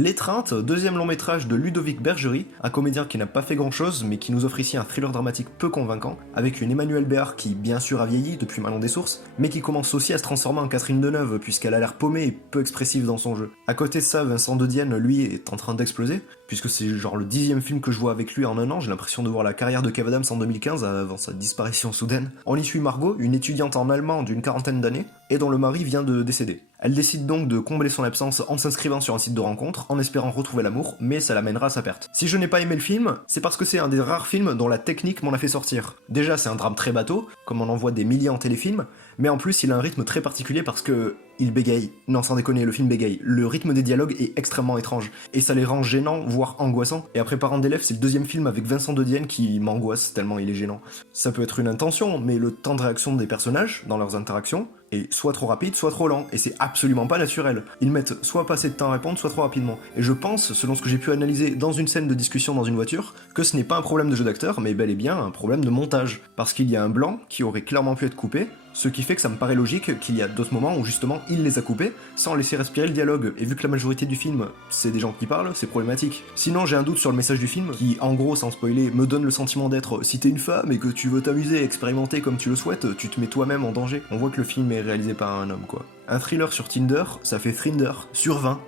L'étreinte, deuxième long métrage de Ludovic Bergerie, un comédien qui n'a pas fait grand chose mais qui nous offre ici un thriller dramatique peu convaincant, avec une Emmanuelle Béard qui bien sûr a vieilli depuis Manon des Sources, mais qui commence aussi à se transformer en Catherine Deneuve puisqu'elle a l'air paumée et peu expressive dans son jeu. À côté de ça, Vincent De Dienne, lui, est en train d'exploser, puisque c'est genre le 10e film que je vois avec lui en un an, j'ai l'impression de voir la carrière de Kev Adams en 2015 avant sa disparition soudaine. On y suit Margot, une étudiante en allemand d'une quarantaine d'années, et dont le mari vient de décéder. Elle décide donc de combler son absence en s'inscrivant sur un site de rencontre, en espérant retrouver l'amour, mais ça l'amènera à sa perte. Si je n'ai pas aimé le film, c'est parce que c'est un des rares films dont la technique m'en a fait sortir. Déjà, c'est un drame très bateau, comme on en voit des milliers en téléfilm, mais en plus, il a un rythme très particulier parce que il bégaye. Non, sans déconner, le film bégaye. Le rythme des dialogues est extrêmement étrange, et ça les rend gênants, voire angoissants. Et après Parents d'élèves, c'est le deuxième film avec Vincent De Dienne qui m'angoisse tellement il est gênant. Ça peut être une intention, mais le temps de réaction des personnages, dans leurs interactions, est soit trop rapide, soit trop lent, et c'est absolument pas naturel. Ils mettent soit pas assez de temps à répondre, soit trop rapidement. Et je pense, selon ce que j'ai pu analyser dans une scène de discussion dans une voiture, que ce n'est pas un problème de jeu d'acteur, mais bel et bien un problème de montage. Parce qu'il y a un blanc qui aurait clairement pu être coupé, ce qui fait que ça me paraît logique qu'il y a d'autres moments où justement il les a coupés, sans laisser respirer le dialogue, et vu que la majorité du film, c'est des gens qui parlent, c'est problématique. Sinon j'ai un doute sur le message du film, qui en gros, sans spoiler, me donne le sentiment d'être si t'es une femme et que tu veux t'amuser et expérimenter comme tu le souhaites, tu te mets toi-même en danger. On voit que le film est réalisé par un homme quoi. Un thriller sur Tinder, ça fait Thrinder sur 20.